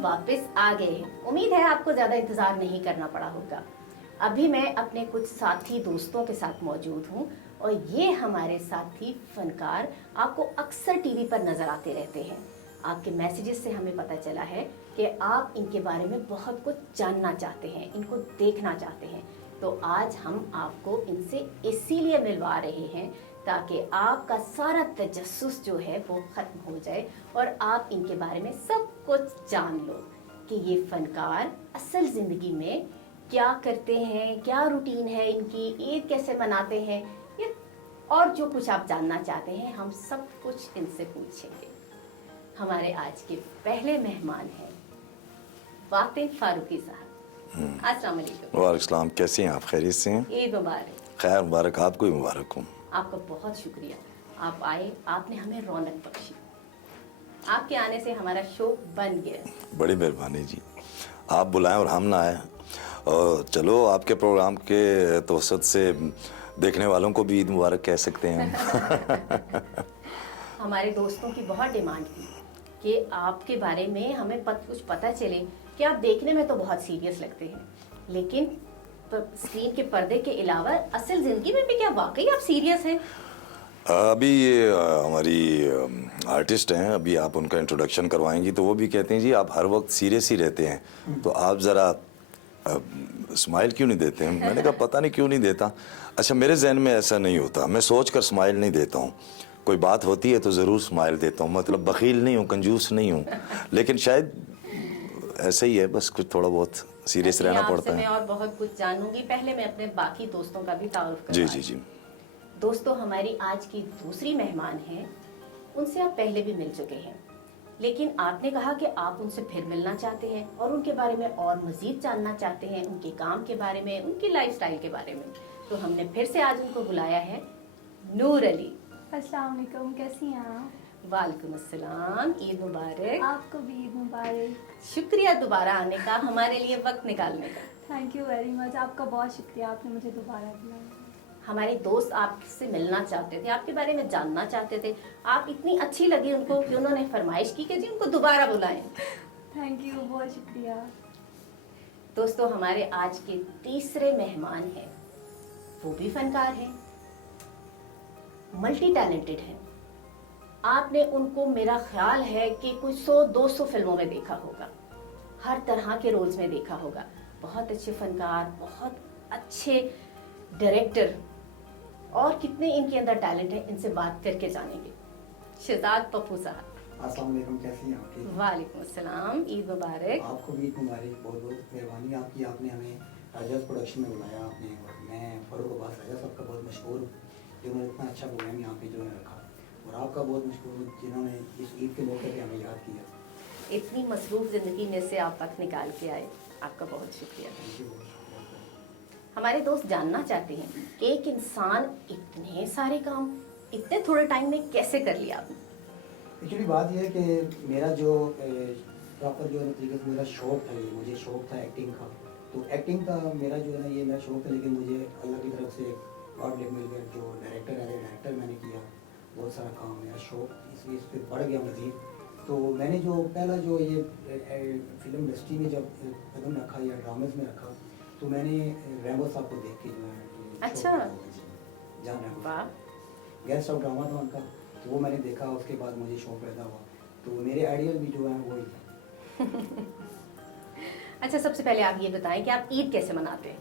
हम वापस आ गए हैं। उम्मीद है आपको ज़्यादा इंतज़ार नहीं करना पड़ा होगा। अभी मैं अपने कुछ साथी दोस्तों के साथ मौजूद हूँ और ये हमारे साथी फनकार आपको अक्सर टीवी पर नज़र आते रहते हैं। आपके मैसेजेस से हमें पता चला है कि आप इनके बारे में बहुत कुछ जानना चाहते हैं, इनको देखना चाहते हैं। तो आज हम आपको इनसे इसीलिए मिलवा रहे हैं ताकि आपका सारा तजस्सुस जो है वो ख़त्म हो जाए और आप इनके बारे में सब कुछ जान लो कि ये फनकार असल ज़िंदगी में क्या करते हैं, क्या रूटीन है इनकी, ईद कैसे मनाते हैं, ये और जो कुछ आप जानना चाहते हैं हम सब कुछ इनसे पूछेंगे। हमारे आज के पहले मेहमान हैं वातिन फारूकी साहब। अस्सलाम वालेकुम। वालेकुम सलाम। कैसी हैं आप? खैरियत से हैं? ईद मुबारक। खैर मुबारक, आपको ही मुबारक हो। आपका बहुत शुक्रिया, आप आए, आपने हमें रौनक बख्शी। आपके आने से हमारा शो बन गया। बड़ी मेहरबानी जी, आप बुलाएं और हम ना आए। और चलो आपके प्रोग्राम के तवसत से देखने वालों को भी ईद मुबारक कह सकते हैं। हमारे दोस्तों की बहुत डिमांड थी कि आपके बारे में हमें कुछ पता चले कि आप देखने में तो बहुत सीरियस लगते हैं, लेकिन स्क्रीन के पर्दे के अलावा असल जिंदगी में भी क्या वाकई आप सीरियस हैं? अभी ये हमारी आर्टिस्ट हैं, अभी आप उनका इंट्रोडक्शन करवाएंगी तो वो भी कहते हैं जी आप हर वक्त सीरियस ही रहते हैं, तो आप ज़रा स्माइल क्यों नहीं देते हैं? मैंने कहा पता नहीं क्यों नहीं देता। अच्छा, मेरे जहन में ऐसा नहीं होता, मैं सोच कर स्माइल नहीं देता हूँ। कोई बात होती है तो ज़रूर स्माइल देता हूँ, मतलब बखील नहीं हूँ, कंजूस नहीं हूँ, लेकिन शायद ऐसा ही है, बस कुछ थोड़ा बहुत सीरियस रहना पड़ता है। मैं और बहुत कुछ जानूंगी, पहले मैं अपने बाकी दोस्तों का भी तारुफ करवा। जी जी जी। दोस्तों, हमारी आज की दूसरी मेहमान हैं, उनसे आप पहले भी मिल चुके हैं, लेकिन आपने कहा कि आप उनसे फिर मिलना चाहते हैं और उनके बारे में और मजीद जानना चाहते हैं, उनके काम के बारे में, उनकी लाइफस्टाइल के बारे में। तो हमने फिर से आज उनको बुलाया है। नूर अली। अस्सलाम वालेकुम, कैसी हैं आप? वालेकुम अस्सलाम, ईद मुबारक। आपको भी ईद मुबारक। शुक्रिया दोबारा आने का, हमारे लिए वक्त निकालने का। थैंक यू वेरी मच, आपका बहुत शुक्रिया, आपने मुझे दोबारा बुलाया। हमारे दोस्त आपसे मिलना चाहते थे, आपके बारे में जानना चाहते थे, आप इतनी अच्छी लगी उनको कि उन्होंने फरमाइश की कि जी उनको दोबारा बुलाएं। थैंक यू, बहुत शुक्रिया। दोस्तों, हमारे आज के तीसरे मेहमान हैं, वो भी फनकार हैं, मल्टी टैलेंटेड हैं। आपने उनको, मेरा ख्याल है कि कुछ 100-200 फिल्मों में देखा होगा, हर तरह के रोल्स में देखा होगा। बहुत अच्छे फनकार, बहुत अच्छे डायरेक्टर, और कितने इनके अंदर टैलेंट है, इनसे बात करके जानेंगे। शहजाद पप्पू साहब। अस्सलाम वालेकुम, कैसी हैं आप? ठीक। वालेकुम अस्सलाम, ईद मुबारक। आपको भी ईद मुबारक। बहुत बहुत मेहरबानी आपकी, आपने हमें राजाज प्रोडक्शन में बुलाया। आपने, मैं फ़ारूक अब्बास राजा साहब का बहुत मशहूर हूँ जिन्होंने इतना अच्छा प्रोग्राम यहाँ पे जो है रखा, और आपका बहुत मशहूर हूँ जिन्होंने इस ईद के मौके पर हमें याद किया। इतनी मसरूफ ज़िंदगी में से आप वक्त निकाल के आए, आपका बहुत शुक्रिया। Thank you. हमारे दोस्त जानना चाहते हैं कि एक इंसान इतने सारे काम इतने थोड़े टाइम में कैसे कर लिया आपने? एक्चुअली बात यह है कि मेरा जो प्रॉपर जो है तरीके से मेरा शौक था, ये मुझे शौक था एक्टिंग का, तो एक्टिंग का मेरा जो है ना ये मेरा शौक था, लेकिन मुझे अल्लाह की तरफ से गॉड गिफ्ट मिल गया। जो डायरेक्टर है, डायरेक्टर मैंने किया, बहुत सारा काम, मेरा शौक इसलिए इस पर बढ़ गया मज़ीद। तो मैंने जो पहला जो ये फिल्म इंडस्ट्री में जब कदम रखा या ड्रामेज में रखा, तो मैंने रैम्बो साहब को देख के जो है अच्छा, जान रैम्बो वाह, गेस्ट ऑफ ड्रामा था उनका, तो वो मैंने देखा, उसके बाद मुझे शौक पैदा हुआ, तो मेरे आइडियल भी जो है वो ही था। अच्छा, सबसे पहले आप ये बताएं कि आप ईद कैसे मनाते हैं?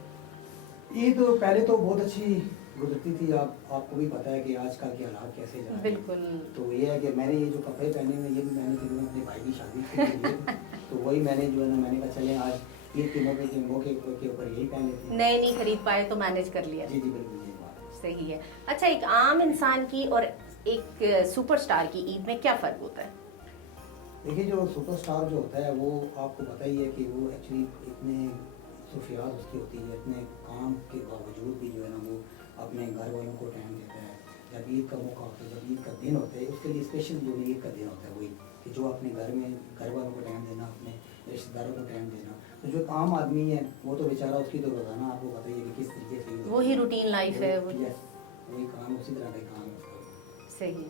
ईद पहले तो बहुत अच्छी गुजरती थी, आपको भी पता है कि आजकल के हालात कैसे जा रहे हैं। बिल्कुल। तो ये है कि मैंने ये जो कपड़े पहने हुए ये भी मैंने फिर अपने भाई की शादी की, तो वही मैंने जो है ना, मैंने कहा चले आज ईद के मौके के ऊपर यही पहन लेते हैं। नए नहीं खरीद पाए तो मैनेज कर लिया। जी जी बिल्कुल, ये बात सही है। अच्छा, एक आम इंसान की और एक सुपरस्टार की ईद में क्या फ़र्क होता है? देखिए, जो सुपरस्टार जो होता है वो आपको पता ही है कि वो एक्चुअली इतने खसूसियात उसकी होती है, इतने काम के बावजूद भी जो है ना वो अपने घर वालों को टाइम देता है। जब ईद का मौका होता है, जब ईद का दिन होता है, उसके लिए स्पेशल जो ईद का दिन होता है वही कि जो अपने घर में घर वालों को टाइम देना, अपने रिश्तेदारों को टाइम देना। तो जो आम आदमी है वो तो बेचारा, उसकी तो रोज़ाना आपको पता ही है कि किस तरीके से वही रूटीन लाइफ है वो। वही काम, उसी तरह का काम है। सही।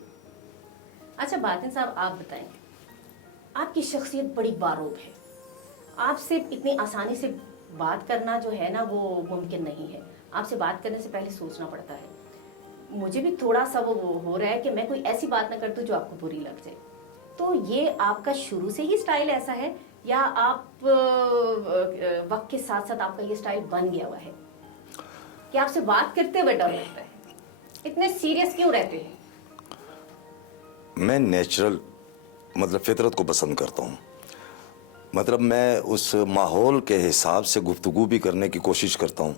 अच्छा, बातिन साहब आप बताएं, आपकी शख्सियत बड़ी बारूद है, आपसे इतनी आसानी से बात करना जो है ना वो मुमकिन नहीं है। आपसे बात करने से पहले सोचना पड़ता है। मुझे भी थोड़ा सा वो हो रहा है कि मैं कोई ऐसी बात ना कर दूं जो आपको बुरी लग जाए। तो ये आपका शुरू से ही स्टाइल ऐसा है या आप वक्त के साथ साथ आपका ये स्टाइल बन गया हुआ है कि आपसे बात करते हुए डर लगता है? इतने सीरियस क्यों रहते हैं? मैं नेचुरल मतलब फितरत को पसंद करता हूँ। मतलब मैं उस माहौल के हिसाब से गुफ्तगू भी करने की कोशिश करता हूँ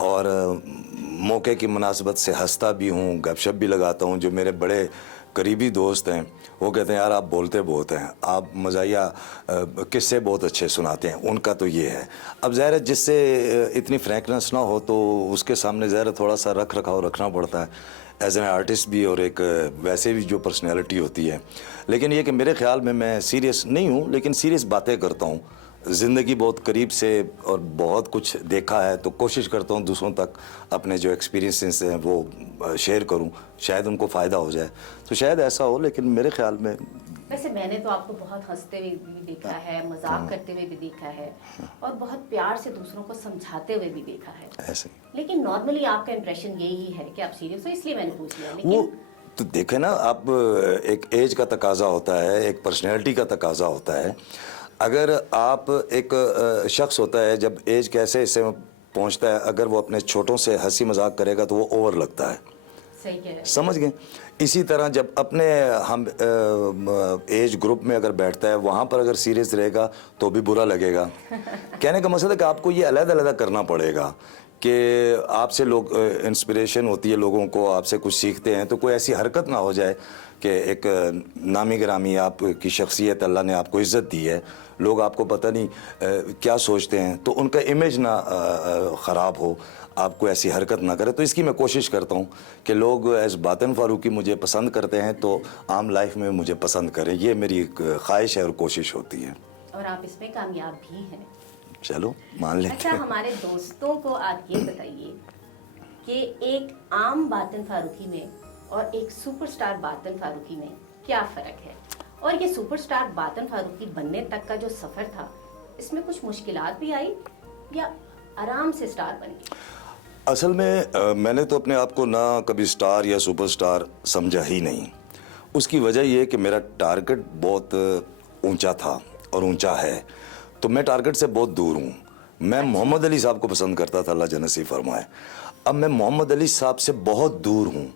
और मौके की मुनासिबत से हंसता भी हूँ, गपशप भी लगाता हूँ। जो मेरे बड़े करीबी दोस्त हैं वो कहते हैं यार आप बोलते बहुत हैं, आप मज़ाहिया किस्से बहुत अच्छे सुनाते हैं। उनका तो ये है। अब ज़ाहिर है जिससे इतनी फ्रैंकनेस ना हो तो उसके सामने ज़ाहिर है थोड़ा सा रख रखाव रखना पड़ता है एज एन आर्टिस्ट भी और एक वैसे भी जो पर्सनैलिटी होती है। लेकिन ये कि मेरे ख़्याल में मैं सीरियस नहीं हूँ, लेकिन सीरियस बातें करता हूँ। ज़िंदगी बहुत करीब से और बहुत कुछ देखा है तो कोशिश करता हूँ दूसरों तक अपने जो एक्सपीरियंसेस हैं वो शेयर करूँ, शायद उनको फ़ायदा हो जाए। तो शायद ऐसा हो, लेकिन मेरे ख्याल में वैसे मैंने तो आपको बहुत हंसते हुए भी देखा है, मजाक करते हुए भी देखा है और बहुत प्यार से दूसरों को समझाते हुए भी देखा है। ऐसे लेकिन नॉर्मली आपका इंप्रेशन यही है कि आप सीरियस हो, इसलिए मैंने पूछ लिया। वो लेकिन तो देखे ना आप, एक एज का तकाजा होता है, एक पर्सनैलिटी का तकाजा होता है। अगर आप एक शख्स होता है जब एज कैसे इससे पहुंचता है, अगर वो अपने छोटों से हंसी मजाक करेगा तो वो ओवर लगता है। सही कह रहे हैं। समझ गए? इसी तरह जब अपने हम एज ग्रुप में अगर बैठता है वहाँ पर अगर सीरियस रहेगा तो भी बुरा लगेगा। कहने का मतलब है कि आपको ये अलग-अलग करना पड़ेगा कि आपसे लोग इंस्पिरेशन होती है, लोगों को आपसे कुछ सीखते हैं, तो कोई ऐसी हरकत ना हो जाए कि एक नामी गिरामी आपकी शख्सियत अल्लाह ने आपको इज़्ज़त दी है, लोग आपको पता नहीं क्या सोचते हैं, तो उनका इमेज ना ख़राब हो, आपको ऐसी हरकत ना करे। तो इसकी मैं कोशिश करता हूँ कि लोग एज़ बातन फारूकी मुझे पसंद करते हैं तो आम लाइफ में मुझे पसंद करें। ये मेरी एक ख्वाहिश है और कोशिश होती है। और आप इसमें कामयाब भी हैं। चलो मान लेते अच्छा, हैं। हमारे दोस्तों को आप ये बताइए कि एक आम बातन फारूकी में और एक सुपरस्टार बातन फारूकी में क्या फ़र्क है, और ये सुपरस्टार बातन फारूकी बनने तक का जो सफ़र था इसमें कुछ मुश्किलात भी आई या आराम से स्टार बन गए? असल में मैंने तो अपने आप को ना कभी स्टार या सुपरस्टार समझा ही नहीं। उसकी वजह ये है कि मेरा टारगेट बहुत ऊंचा था और ऊंचा है, तो मैं टारगेट से बहुत दूर हूँ। मैं मोहम्मद अली साहब को पसंद करता था, अल्लाह जन्नत फरमाए। अब मैं मोहम्मद अली साहब से बहुत दूर हूँ,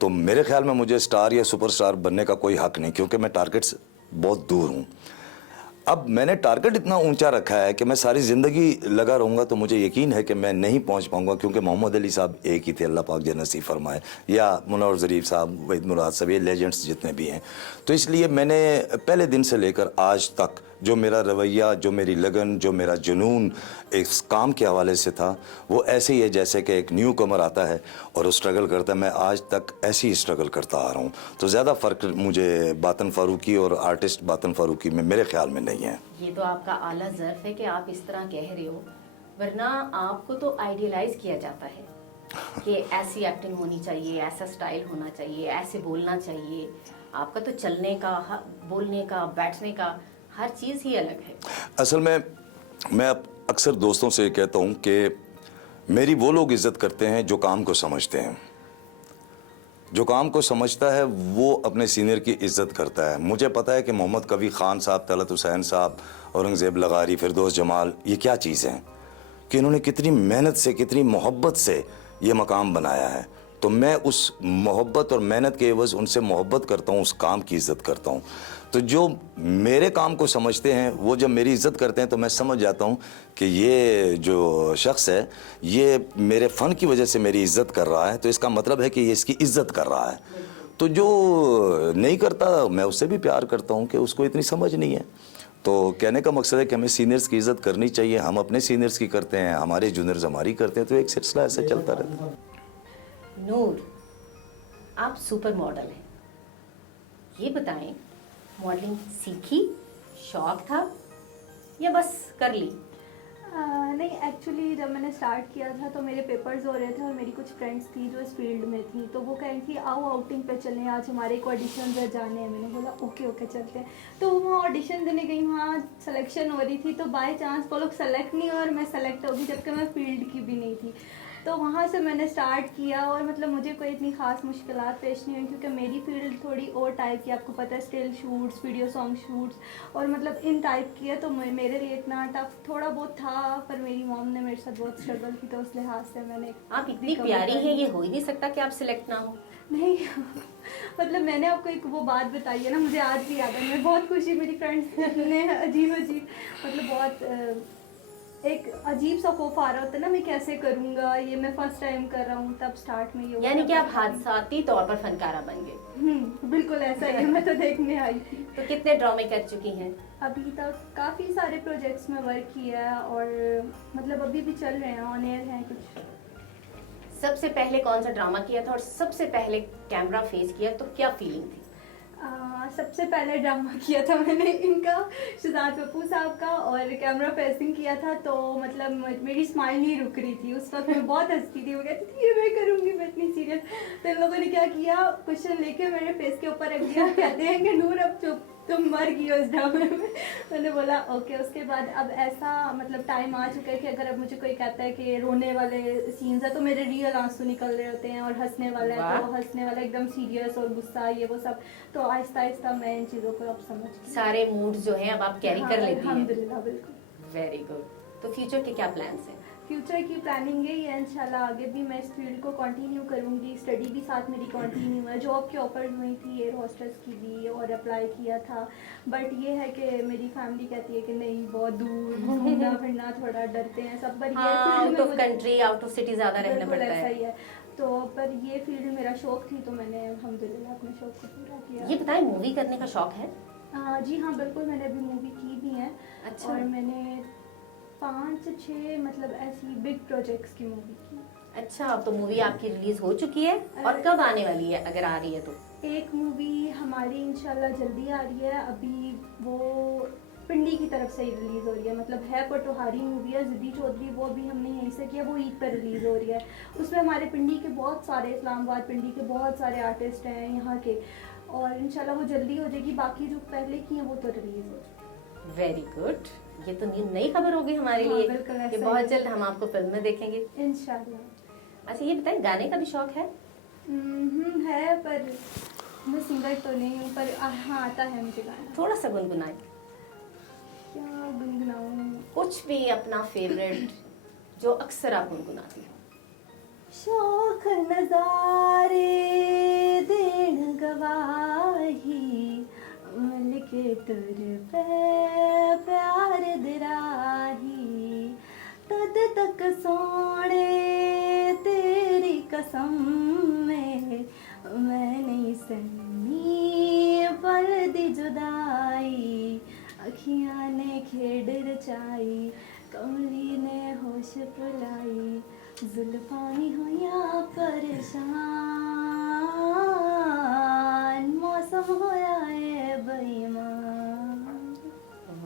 तो मेरे ख्याल में मुझे स्टार या सुपरस्टार बनने का कोई हक नहीं, क्योंकि मैं टारगेट से बहुत दूर हूँ। अब मैंने टारगेट इतना ऊंचा रखा है कि मैं सारी ज़िंदगी लगा रहूँगा तो मुझे यकीन है कि मैं नहीं पहुँच पाऊँगा, क्योंकि मोहम्मद अली साहब एक ही थे, अल्लाह पाक जन्नत फरमाए, या मुनव्वर ज़रीफ साहब, वहीद मुराद साहब, ये लेजेंड्स जितने भी हैं। तो इसलिए मैंने पहले दिन से लेकर आज तक जो मेरा रवैया, जो मेरी लगन, जो मेरा जुनून इस काम के हवाले से था, वो ऐसे ही है जैसे कि एक न्यू कमर आता है और वो स्ट्रगल करता है। मैं आज तक ऐसे ही स्ट्रगल करता आ रहा हूँ। तो ज़्यादा फ़र्क मुझे बातन फारूकी और आर्टिस्ट बातन फारूकी में मेरे ख्याल में नहीं है। ये तो आपका आला ज़र्फ है कि आप इस तरह कह रहे हो, वरना आपको तो आइडियलाइज किया जाता है कि ऐसी एक्टिंग होनी चाहिए, ऐसा स्टाइल होना चाहिए, ऐसे बोलना चाहिए। आपका तो चलने का, बोलने का, बैठने का हर चीज़ ही अलग है। असल में मैं अक्सर दोस्तों से कहता हूँ कि मेरी वो लोग इज़्ज़त करते हैं जो काम को समझते हैं। जो काम को समझता है वो अपने सीनियर की इज़्ज़त करता है। मुझे पता है कि मोहम्मद कबीर ख़ान साहब, तलत हुसैन साहब, औरंगज़ेब लगारी, फिरदौस जमाल, ये क्या चीज़ हैं कि इन्होंने कितनी मेहनत से, कितनी मोहब्बत से ये मकाम बनाया है। तो मैं उस मोहब्बत और मेहनत के एवज़ उनसे मोहब्बत करता हूँ, उस काम की इज़्ज़त करता हूँ। तो जो मेरे काम को समझते हैं वो जब मेरी इज़्ज़त करते हैं तो मैं समझ जाता हूँ कि ये जो शख्स है ये मेरे फ़न की वजह से मेरी इज़्ज़त कर रहा है, तो इसका मतलब है कि ये इसकी इज़्ज़त कर रहा है। तो जो नहीं करता मैं उससे भी प्यार करता हूँ कि उसको इतनी समझ नहीं है। तो कहने का मकसद है कि हमें सीनियर्स की इज़्ज़त करनी चाहिए। हम अपने सीनियर्स की करते हैं, हमारे जूनियर्स हमारी करते हैं, तो एक सिलसिला ऐसे चलता रहता है। नूर, आप सुपर मॉडल हैं, ये बताएं मॉडलिंग सीखी, शौक था या बस कर ली? नहीं, एक्चुअली जब मैंने स्टार्ट किया था तो मेरे पेपर्स हो रहे थे और मेरी कुछ फ्रेंड्स थी जो इस फील्ड में थी, तो वो कह रही थी आओ आउटिंग पे चलें, आज हमारे एक ऑडिशन पे जाने हैं। मैंने बोला ओके ओके चलते हैं। तो वहाँ ऑडिशन देने गई, वहाँ सिलेक्शन हो रही थी, तो बाय चांस वो लोग सेलेक्ट नहीं हुए और मैं सेलेक्ट हो गई, जबकि मैं फील्ड की भी नहीं थी। तो वहाँ से मैंने स्टार्ट किया और मतलब मुझे कोई इतनी ख़ास मुश्किलात पेश नहीं हुई, क्योंकि मेरी फील्ड थोड़ी और टाइप की, आपको पता है, still shoots, video song shoots और मतलब इन टाइप की है। तो मेरे लिए इतना टफ थोड़ा बहुत था, पर मेरी मॉम ने मेरे साथ बहुत स्ट्रगल की, तो उस लिहाज से मैंने आप इतनी प्यारी हैं, ये हो ही नहीं सकता कि आप सिलेक्ट ना हो। नहीं मतलब मैंने आपको एक वो बात बताई है ना, मुझे आज भी याद है। मैं बहुत खुशी, मेरी फ्रेंड्स ने अजीब मतलब बहुत एक अजीब सा खौफ आ रहा होता है ना, मैं कैसे करूँगा, ये मैं फर्स्ट टाइम कर रहा हूँ। तब स्टार्ट में ये यानी कि आप हादसाती तौर पर फनकारा बन गए। बिल्कुल ऐसा ही है। मैं तो देखने आई थी। तो कितने ड्रामे कर चुकी हैं? अभी तक काफ़ी सारे प्रोजेक्ट्स में वर्क किया है और मतलब अभी भी चल रहे हैं, ऑन एयर हैं कुछ। सबसे पहले कौन सा ड्रामा किया था और सबसे पहले कैमरा फेस किया तो क्या फीलिंग थी? सबसे पहले ड्रामा किया था मैंने इनका, शहजाद पप्पू साहब का, और कैमरा फेसिंग किया था। तो मतलब मेरी स्माइल नहीं रुक रही थी उस वक्त, मैं बहुत हंसती थी। वो कहती थी ये मैं करूँगी, मैं इतनी सीरियस। तो इन लोगों ने क्या किया, क्वेश्चन लेके मेरे फेस के ऊपर रख दिया। कहते हैं कि नूर अब चुप, तुम मर गई हो इस ड्रामे में। मैंने बोला ओके। उसके बाद अब ऐसा मतलब टाइम आ चुका है कि अगर अब मुझे कोई कहता है कि रोने वाले सीन्स है, तो मेरे रियल आंसू निकल रहे होते हैं, और हंसने वाला है तो हंसने वाला एकदम सीरियस और गुस्सा, ये वो सब। तो आहिस्ता आहिस्ता मैं इन चीज़ों को अब समझ गई। सारे मूड जो हैं अब आप कैरी कर लेती हैं। अल्हम्दुलिल्लाह, बिल्कुल। Very good. तो फ्यूचर के क्या प्लान्स हैं? फ्यूचर की प्लानिंग यही है, इंशाल्लाह आगे भी मैं इस फील्ड को कंटिन्यू करूँगी। स्टडी भी साथ मेरी कंटिन्यू है। जॉब की ऑफर हुई थी एयर होस्टेस की भी, और अप्लाई किया था। बट ये है कि मेरी फैमिली कहती है कि नहीं, बहुत दूर घूमना फिरना, थोड़ा डरते हैं सब। पर ये out of country, out of city ज्यादा रहना बिल्कुल पड़ता ऐसा है। ही है। तो पर ये फील्ड मेरा शौक थी, तो मैंने अल्हम्दुलिल्लाह अपने शौक को पूरा किया। ये बताएं, मूवी करने का शौक है? जी हाँ, बिल्कुल। मैंने अभी मूवी की भी है। अच्छा। और मैंने 5-6 मतलब ऐसी बिग प्रोजेक्ट्स की मूवी की। अच्छा, अब तो मूवी आपकी रिलीज हो चुकी है और कब आने वाली है, अगर आ रही है तो? एक मूवी हमारी इंशाल्लाह जल्दी आ रही है। अभी वो पिंडी की तरफ से ही रिलीज़ हो रही है, मतलब है पटोहारी मूवी है, जिद्दी चौधरी, वो भी हमने यहीं से किया, वो ईद पर रिलीज़ हो रही है। उसमें हमारे पिंडी के बहुत सारे, इस्लामाबाद पिंडी के बहुत सारे आर्टिस्ट हैं यहाँ के, और इंशाल्लाह वो जल्दी हो जाएगी। बाकी जो पहले की हैं वो तो रिलीज़ हो जाएगी। Very good. ये तो नई खबर होगी हमारे हाँ, लिए बिल्कुल ऐसा कि ही बहुत है। जल्द हम आपको फिल्म में देखेंगे इंशाल्लाह। अच्छा, ये बताएं, गाने का भी शौक है? है, पर मैं सिंगर तो नहीं हूँ, पर हाँ आता है मुझे गाना। थोड़ा सा गुनगुनाएं। क्या गुनगुनाऊँ? कुछ भी अपना फेवरेट जो अक्सर आप गुनगुनाती हो। शौक नजारे देन गवाही, मिलके तुर पे प्यार दिराही, तद तक सोने तेरी कसम में, मैं नहीं सन्नी पर दी जुदाई, अखियाँ ने खेड रचाई, कमली ने होश भुलाई, जुल्फानी हो या परेशान, मौसम होया है बेईमान।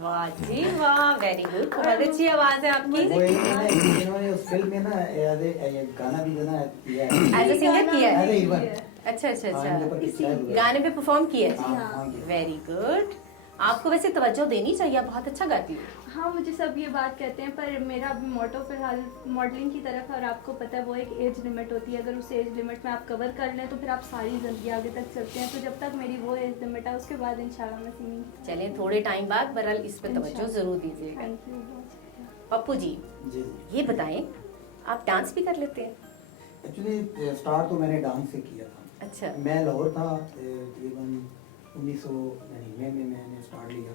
वाह जी वाह, वेरी गुड। बहुत अच्छी आवाज है आपकी। वो इन्होंने उस फिल्म में ना ये गाना भी गाना किया है। एज ए सिंगर किया As a है? singer। अच्छा अच्छा हाँ, इनके अच्छा। ऊपर पिक्चर हुआ है। गाने पे परफॉर्म किया है? हाँ, हाँ, किया। Very good. आपको वैसे तवज्जो देनी चाहिए, आप बहुत अच्छा गाती हो। हाँ, मुझे सब ये बात कहते हैं, पर मेरा अभी मोटो फिलहाल मॉडलिंग की तरफ है, और आपको पता है वो एक एज लिमिट होती है। अगर उस एज लिमिट में आप कवर कर लें तो फिर आप सारी ज़िंदगी आगे तक चलते हैं। तो जब तक मेरी वो एज लिमिट है, उसके बाद इंशाल्लाह मैं सिंगिंग। चलिए, थोड़े टाइम बाद बहरहाल इस पे तवज्जो इंशाल्लाह। जरूर दीजिएगा। थैंक यू, बहुत शुक्रिया। पप्पू जी, जी ये बताएं, आप डांस भी कर लेते हैं? एक्चुअली स्टार्ट तो मैंने डांस से किया था। अच्छा। मैं लाहौर था, तकरीबन 1999 में मैंने स्टार्ट लिया।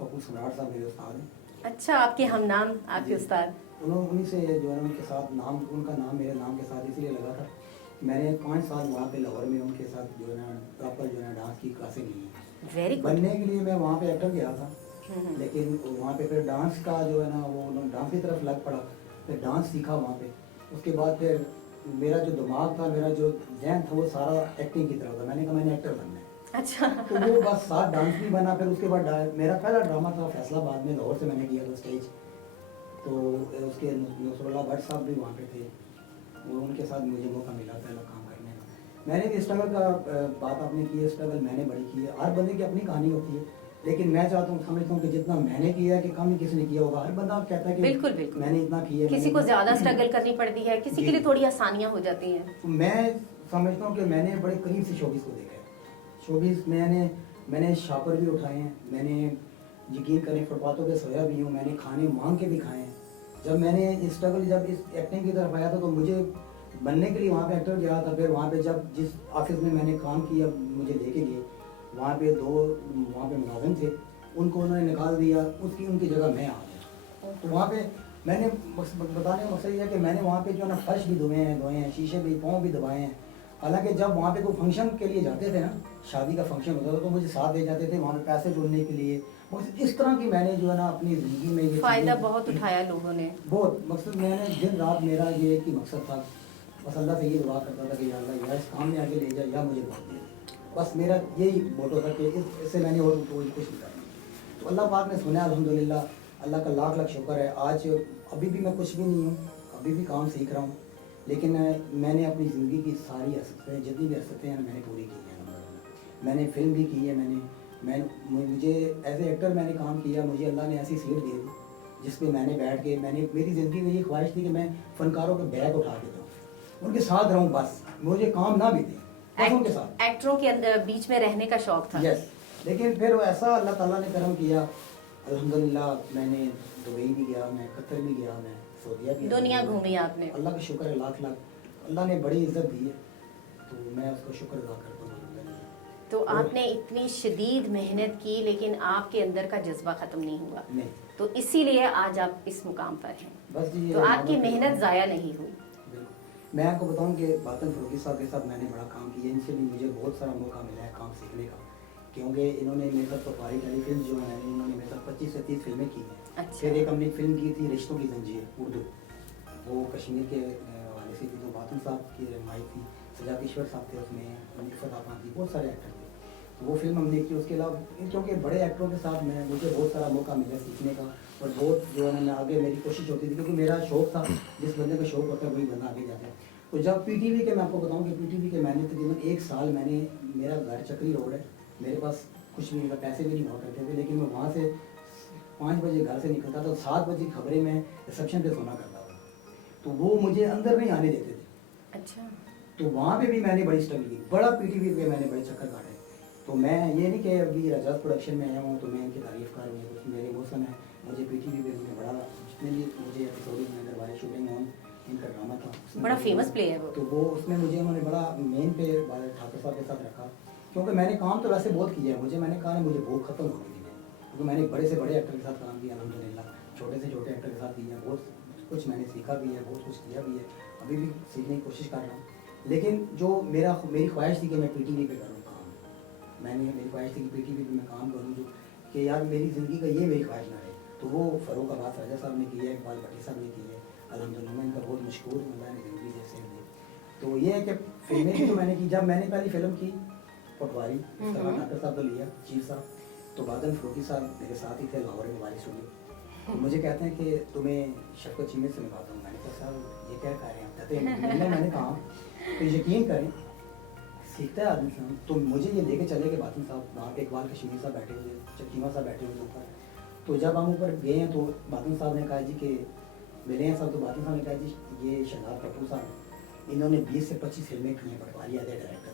पप्पू सम्राट साहब मेरे उस्ताद हैं। अच्छा, आपके हमनाम, आपके जी। उस्ताद। उन्हीं से जो है उनके साथ नाम, उनका नाम मेरे नाम के साथ इसलिए लगा था। मैंने 5 साल वहाँ पे लाहौर में उनके साथ जो है ना प्रॉपर जो है डांस की क्लासें ली हैं। Very good. बनने के लिए मैं वहाँ पे एक्टर गया था, लेकिन वहाँ पे फिर डांस का जो है ना वो डांस की तरफ लग पड़ा, फिर डांस सीखा वहाँ पे। उसके बाद फिर मेरा जो दिमाग था, मेरा जो जहन था, वो सारा एक्टिंग की तरफ था। मैंने कहा मैंने एक्टर बनना है। अच्छा। तो वो बस साथ डांस भी बना। फिर उसके बाद मेरा पहला ड्रामा था फैसलाबाद में, लाहौर से मैंने किया था स्टेज। तो उसके नसरुल्लाह भट्ट साहब भी वहाँ पे थे, और उनके साथ मुझे मौका मिला पहला काम करने का। मैंने भी स्ट्रगल का बात आपने की है, स्ट्रगल मैंने बड़ी की है। हर बंदे की अपनी कहानी होती है, लेकिन मैं चाहता हूँ, समझता हूँ कि जितना मैंने किया है कि कम ही किसी ने किया होगा। हर बंदा कहता है कि बिल्कुल बिल्कुल, मैंने इतना किया है, किसी को ज्यादा स्ट्रगल करनी पड़ती है, किसी के लिए थोड़ी आसानियां हो जाती हैं। तो मैं समझता हूँ कि मैंने बड़े करीब से शोबिस को देखा है। शोबिस मैंने शापर भी उठाए हैं, मैंने यकीन करें फुटपाथों पे सोया भी हूँ, मैंने खाने मांग के भी खाए हैं। जब मैंने इस स्ट्रगल जब इस एक्टिंग की तरफ आया था, तो मुझे बनने के लिए वहाँ पे एक्टर गया था। फिर वहाँ पे जब जिस ऑफिस में मैंने काम किया, मुझे लेके गए, वहाँ पे वहाँ पे मुलाजिम थे, उनको उन्होंने निकाल दिया, उनकी जगह मैं आ गया। तो वहाँ पे मैंने बताने का मकसद ये है कि मैंने वहाँ पे जो है ना फर्श भी धोए हैं, शीशे भी, पाँव भी दबाए हैं। हालांकि जब वहाँ पे कोई फंक्शन के लिए जाते थे ना, शादी का फंक्शन होता था, तो मुझे साथ ले जाते थे वहाँ पे पैसे जोड़ने के लिए। इस तरह की मैंने जो है ना अपनी ज़िंदगी में ये फायदा बहुत उठाया लोगों ने। बहुत मकसद, मैंने दिन रात मेरा ये एक ही मकसद था, बस अल्लाह से ये दुआ करता था कि या अल्लाह या इस काम में आगे ले जाए या मुझे बहुत दे। बस मेरा यही मोटो था कि इससे मैंने और कोई कुछ नहीं करना। तो अल्लाह पाक ने सुना, अल्हम्दुलिल्लाह, अल्लाह का लाख लाख शुक्र है। आज अभी भी मैं कुछ भी नहीं हूँ, अभी भी काम सीख रहा हूँ, लेकिन मैंने अपनी ज़िंदगी की सारी हसरतें, जितनी भी हसरतें हैं मैंने पूरी की हैं। मैंने फिल्म भी की है, मुझे एज ए एक्टर मैंने काम किया। मुझे अल्लाह ने ऐसी सीट दी थी जिस पे मैंने बैठ के, मेरी ज़िंदगी में ये ख्वाहिश थी कि मैं फ़नकारों के बैग उठा के दूँ, उनके साथ रहूँ, बस मुझे काम ना भी दे, बस उनके साथ। एक्टरों के अंदर बीच में रहने का शौक था। यस, लेकिन फिर ऐसा अल्लाह ताला ने करम किया, अल्हम्दुलिल्लाह। मैंने दुबई भी गया, मैं कतर भी गया, मैं सऊदीया भी, दुनिया घूमी आपने। अल्लाह का शुक्र है, लाख लाख अल्लाह ने बड़ी इज्जत दी है, तो मैं उसका शुक्र अदा करता हूँ अल्हम्दुलिल्लाह। तो आपने इतनी शदीद मेहनत की, लेकिन आपके अंदर का जज्बा खत्म नहीं हुआ, नहीं, तो इसीलिए आज आप इस मुकाम पर हैं। बस जी, तो आपकी मेहनत ज़ाया नहीं हुई। बिल्कुल। मैं आपको बताऊं कि बातन फरूकी साहब के साथ मैंने बड़ा काम किया, इनसे भी मुझे बहुत सारा मौका मिला है काम सीखने का, क्योंकि इन्होंने मेरे साथ पटवारी टेलीफिल्म जो है, इन्होंने मेरे साथ 25 से 30 फिल्में की हैं। अच्छा। फिर एक हमने फिल्म की थी रिश्तों की जंजीर, उर्दू, वो कश्मीर के हवाले से थी। तो बातन साहब की रमाई थी, सजात ईश्वर साहब थे उसमें, निफ़त आफान थी, बहुत सारे एक्टर थे। तो वो फिल्म हमने की। उसके अलावा क्योंकि बड़े एक्टरों के साथ मुझे बहुत सारा मौका मिला सीखने का, और बहुत जो है ना आगे मेरी कोशिश होती थी, क्योंकि मेरा शौक था, जिस बंदे का शौक होता है वही बंदा आगे जाता है। तो जब पीटीवी के, मैं आपको बताऊं कि पीटीवी के मैंने तकरीबन 1 साल, मेरा घर चक्री रोड है, मेरे पास कुछ नहीं, पैसे भी नहीं हुआ करते थे, लेकिन मैं वहाँ से 5 बजे घर से निकलता था, 7 बजे खबरें मैं रिसेप्शन पे सोना करता था, तो वो मुझे अंदर नहीं आने देते थे। अच्छा। तो वहाँ पे भी मैंने बड़ी स्ट्रगल की, बड़ा पीटीवी पे मैंने बड़े चक्कर काटे। तो मैं ये नहीं कि अभी रजाज प्रोडक्शन में आया हूँ तो मैं इनकी तारीफ़ कर रही हूँ, मेरे मौसम है, मुझे पीटीवी पे मुझे बड़ा, जितने भी मुझे एपिसोड में करवाए, शूटिंग ऑन इनका ड्रामा था, बड़ा फेमस प्ले है वो। तो वो उसमें मुझे उन्होंने बड़ा मेन पे ठाकुर साहब के साथ रखा, क्योंकि मैंने काम तो वैसे बहुत किया है। मुझे, मैंने कहा ना, मुझे भूख खत्म हो गई है, क्योंकि मैंने बड़े से बड़े एक्टर के साथ काम किया अल्हम्दुलिल्लाह, छोटे से छोटे एक्टर के साथ किया, बहुत कुछ मैंने सीखा भी है, बहुत कुछ किया भी है, अभी भी सीखने की कोशिश कर रहा हूँ। लेकिन जो मेरी ख्वाहिश थी कि मैं पीटीवी पे करूँ काम, मेरी ख्वाहिश थी कि पीटीवी पे मैं काम करूँ, जो कि यार मेरी ज़िंदगी का ये मेरी ख्वाहिश ना रहे। तो वो फ़रूक अब्बास राजा साहब ने की है, इकबाल भट्टी साहब ने की है, अल्हम्दुलिल्लाह मैं इनका बहुत मशकूर हूँ, अल्लाह ने ज़िंदगी जैसे दी। तो ये है कि फिल्में भी जो मैंने की, जब मैंने पहली फिल्म की पटवारी, उसका नाम ठाकुर साहब तो लिया, चीफ साहब, तो बादल फरूकी साहब मेरे साथ ही थे लाहौर में हमारी स्टूडियो। मुझे कहते हैं कि तुम्हें शफकत चीमे से मिलवाता हूँ। मैंने कहा साहब ये क्या कह रहे हैं आप, कहते हैं मैंने कहा तो यकीन करें सीखता है आदमी से। तो मुझे ये लेके चले कि बातन साहब, वहाँ पे इकबाल कश्मीरी साहब बैठे हुए, चकीमा साहब बैठे हुए ऊपर। तो जब हम ऊपर गए हैं तो बातन साहब ने कहा जी कि मिले हैं सब, तो बातन साहब ने कहा जी ये शहजाद कपूर साहब, इन्होंने 20 से 25 फिल्में की हैं पटवारी आधे डायरेक्टर।